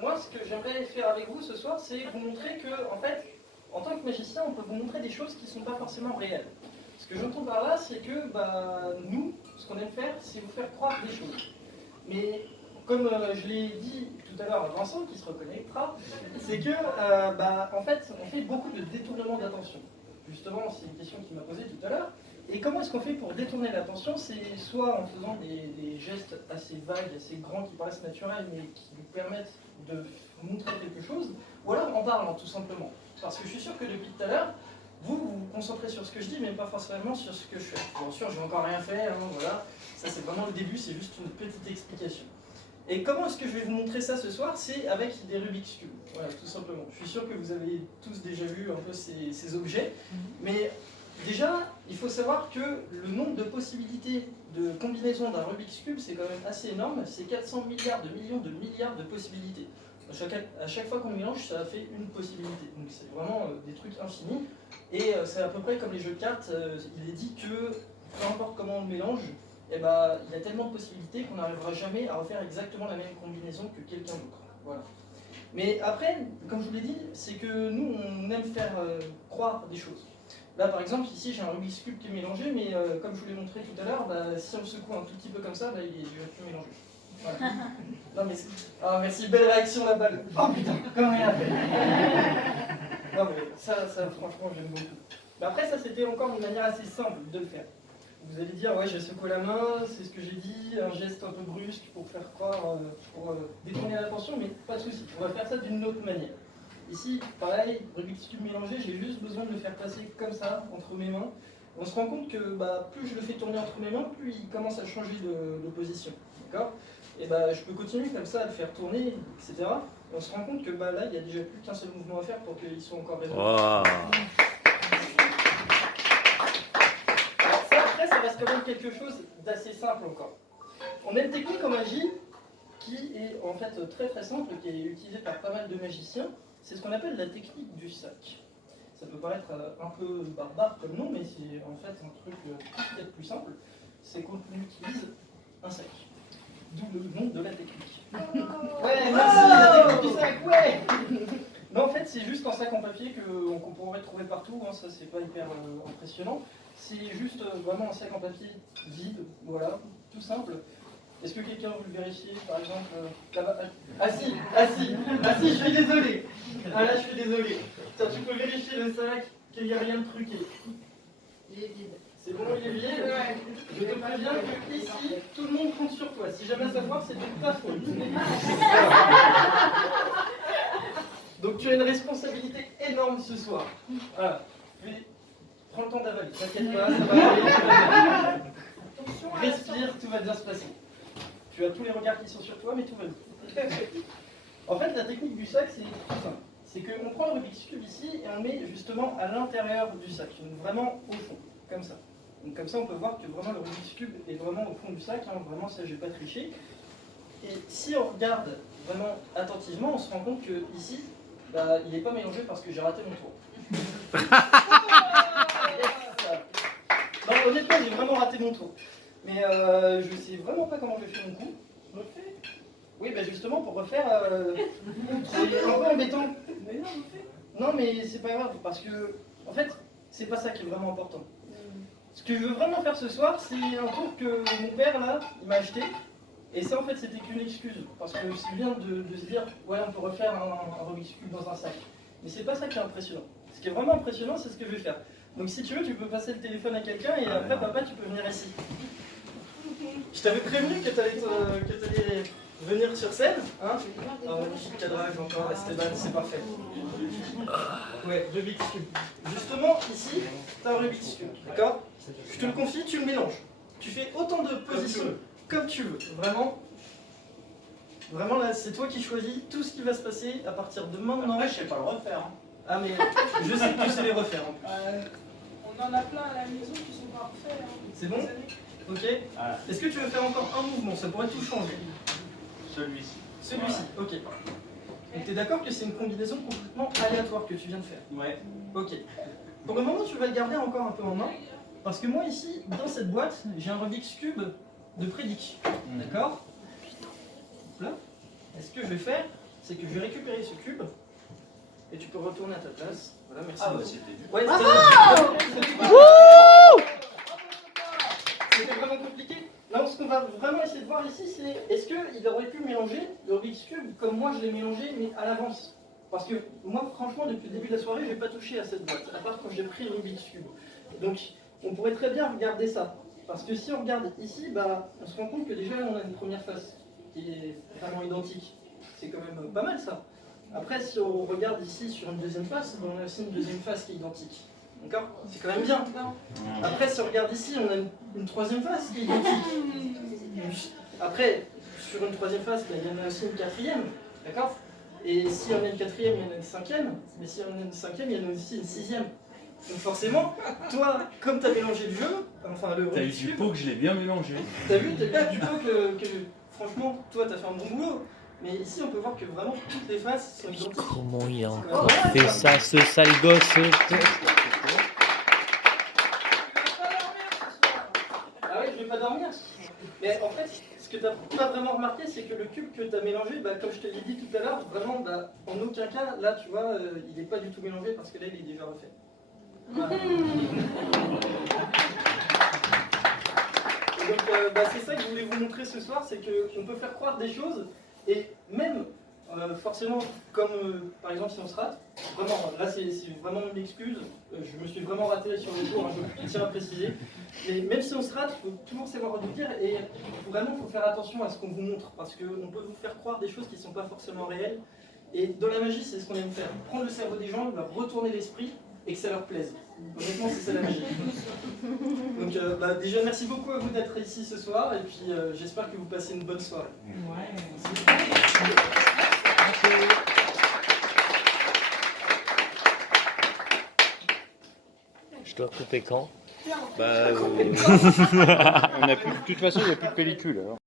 moi, ce que j'aimerais faire avec vous ce soir, c'est vous montrer que, en fait, en tant que magicien, on peut vous montrer des choses qui ne sont pas forcément réelles. Ce que j'entends par là, c'est que nous, ce qu'on aime faire, c'est vous faire croire des choses. Mais comme je l'ai dit tout à l'heure à Vincent, qui se reconnaîtra, c'est que, en fait, on fait beaucoup de détournement d'attention. Justement, c'est une question qu'il m'a posée tout à l'heure. Et comment est-ce qu'on fait pour détourner l'attention? C'est soit en faisant des gestes assez vagues, assez grands, qui paraissent naturels, mais qui nous permettent de montrer quelque chose, ou alors en parlant, tout simplement. Parce que je suis sûr que depuis tout à l'heure, vous vous concentrez sur ce que je dis, mais pas forcément sur ce que je fais. Bien sûr, je n'ai encore rien fait, hein, voilà. Ça, c'est vraiment le début, c'est juste une petite explication. Et comment est-ce que je vais vous montrer ça ce soir? C'est avec des Rubik's Cube, voilà, tout simplement. Je suis sûr que vous avez tous déjà vu un peu ces objets, mais déjà, il faut savoir que le nombre de possibilités de combinaison d'un Rubik's Cube, c'est quand même assez énorme, c'est 400 milliards de millions de milliards de possibilités. À chaque fois qu'on mélange, ça fait une possibilité. Donc c'est vraiment des trucs infinis. Et c'est à peu près comme les jeux de cartes, il est dit que peu importe comment on le mélange, il y a tellement de possibilités qu'on n'arrivera jamais à refaire exactement la même combinaison que quelqu'un d'autre. Voilà. Mais après, comme je vous l'ai dit, c'est que nous, on aime faire croire des choses. Là, par exemple, ici, j'ai un Rubik's Cube qui est mélangé, mais comme je vous l'ai montré tout à l'heure, si on le secoue un tout petit peu comme ça, il est déjà plus mélangé. Voilà. Non, mais ah, merci, belle réaction la balle. Oh putain, comme rien fait. Non, mais ça franchement, j'aime beaucoup. Mais après, ça, c'était encore une manière assez simple de le faire. Vous allez dire, ouais, j'ai secoué la main, c'est ce que j'ai dit, un geste un peu brusque pour faire croire, pour détourner l'attention, mais pas de souci, on va faire ça d'une autre manière. Ici, pareil, Rubik's Cube mélangé, j'ai juste besoin de le faire passer comme ça, entre mes mains. On se rend compte que plus je le fais tourner entre mes mains, plus il commence à changer de position. D'accord? Et je peux continuer comme ça à le faire tourner, etc. Et on se rend compte que là, il n'y a déjà plus qu'un seul mouvement à faire pour qu'il soit encore résolu. Wow. Ça reste quand même quelque chose d'assez simple encore. On a une technique en magie qui est en fait très très simple, qui est utilisée par pas mal de magiciens. C'est ce qu'on appelle la technique du sac. Ça peut paraître un peu barbare comme nom, mais c'est en fait un truc peut-être plus simple. C'est qu'on utilise un sac. D'où le nom de la technique. Ouais, merci, la technique du sac, ouais. Mais en fait, c'est juste un sac en papier qu'on pourrait trouver partout, hein, ça c'est pas hyper impressionnant. C'est juste vraiment un sac en papier vide, voilà, tout simple. Est-ce que quelqu'un veut le vérifier, par exemple là-bas? Ah si, je suis désolé. Ah là, je suis désolé. Tiens, tu peux vérifier le sac, qu'il n'y a rien de truqué. Il est vide. C'est bon, il est vide. Ouais. Je te préviens que ici, tout le monde compte sur toi. Si jamais ça foire, c'est de ta faute. Donc tu as une responsabilité énorme ce soir. Voilà. Prends le temps d'avaler, t'inquiète pas, ça va aller. Respire, tout va bien se passer. Tu as tous les regards qui sont sur toi, mais tout va bien. En fait, la technique du sac, c'est tout simple. C'est qu'on prend le Rubik's Cube ici et on le met justement à l'intérieur du sac, donc vraiment au fond, comme ça. Donc comme ça, on peut voir que vraiment le Rubik's Cube est vraiment au fond du sac, hein, vraiment ça, j'ai pas triché. Et si on regarde vraiment attentivement, on se rend compte que ici, il n'est pas mélangé parce que j'ai raté mon tour. Non, honnêtement, j'ai vraiment raté mon tour. Mais je sais vraiment pas comment je fais mon coup. Je le fais. Oui, justement, pour refaire, c'est un peu embêtant. Mais non, je fais. Non, mais c'est pas grave, parce que, en fait, c'est pas ça qui est vraiment important. Ce que je veux vraiment faire ce soir, c'est un tour que mon père, là, il m'a acheté. Et ça, en fait, c'était qu'une excuse. Parce que c'est bien de se dire, ouais, on peut refaire un Rubik's Cube dans un sac. Mais c'est pas ça qui est impressionnant. Ce qui est vraiment impressionnant, c'est ce que je vais faire. Donc si tu veux, tu peux passer le téléphone à quelqu'un et après, papa, tu peux venir ici. Je t'avais prévenu que tu allais venir sur scène. Hein? Magnifique cadrage encore, Esteban, c'est parfait. Ouais, Rubik's Cube. Justement, ici, tu as un Rubik's Cube, d'accord? Je te le confie, tu le mélanges. Tu fais autant de positions comme tu veux. Vraiment là, c'est toi qui choisis tout ce qui va se passer à partir de maintenant. Après, je sais pas le refaire. Hein. Ah mais je sais que tu sais les refaire en plus. On en a plein à la maison qui sont pas refaits. Hein, c'est bon? Ok. Voilà. Est-ce que tu veux faire encore un mouvement? Ça pourrait tout changer. Celui-ci. Celui-ci, ok. Donc tu es d'accord que c'est une combinaison complètement aléatoire que tu viens de faire? Ouais. Ok. Pour le moment, tu vas le garder encore un peu en main. Parce que moi ici, dans cette boîte, j'ai un Rubik's Cube de prédiction. D'accord? Là. ce que je vais faire, c'est que je vais récupérer ce cube, et tu peux retourner à ta place. Voilà, merci. Ah bah c'était dur. Ouais, c'était vraiment compliqué. Non, ce qu'on va vraiment essayer de voir ici, c'est est-ce qu'il aurait pu mélanger le Rubik's Cube comme moi je l'ai mélangé, mais à l'avance. Parce que moi, franchement, depuis le début de la soirée, je n'ai pas touché à cette boîte, à part quand j'ai pris le Rubik's Cube. Donc, on pourrait très bien regarder ça. Parce que si on regarde ici, bah, on se rend compte que déjà, on a une première face qui est vraiment identique. C'est quand même pas mal, ça. Après, si on regarde ici sur une deuxième face, on a aussi une deuxième face qui est identique. D'accord? C'est quand même bien. Après, si on regarde ici, on a une troisième face qui est identique. Après, sur une troisième face, il y en a aussi une quatrième. D'accord? Et si on a une quatrième, il y en a une cinquième. Mais si on a une cinquième, il y en a aussi une sixième. Donc forcément, toi, comme tu as mélangé le jeu, enfin le T'as eu Rubik's du Cube, pot que je l'ai bien mélangé. t'as vu du pot que franchement, toi, t'as fait un bon boulot. Mais ici, on peut voir que vraiment toutes les faces sont identiques. Comment il a Oh, encore ouais, fait ça, ce sale gosse? Ah oui, je vais pas dormir. Mais en fait, ce que tu n'as pas vraiment remarqué, c'est que le cube que tu as mélangé, bah, comme je te l'ai dit tout à l'heure, vraiment, bah, en aucun cas, là, tu vois, il n'est pas du tout mélangé parce que là, il est déjà refait. Voilà. Et donc, bah, c'est ça que je voulais vous montrer ce soir, c'est qu'on peut faire croire des choses, et même, forcément, comme par exemple si on se rate, vraiment, là c'est vraiment une excuse, je me suis vraiment raté sur le cours, hein, je tiens à préciser, mais même si on se rate, il faut toujours savoir rebondir, et vraiment il faut faire attention à ce qu'on vous montre, parce qu'on peut vous faire croire des choses qui ne sont pas forcément réelles, et dans la magie c'est ce qu'on aime faire, prendre le cerveau des gens, leur retourner l'esprit, et que ça leur plaise. Honnêtement, c'est ça la magie. Donc bah, déjà, merci beaucoup à vous d'être ici ce soir, et puis j'espère que vous passez une bonne soirée. Je dois couper quand? On a plus, de toute façon, il n'y a plus de pellicule alors.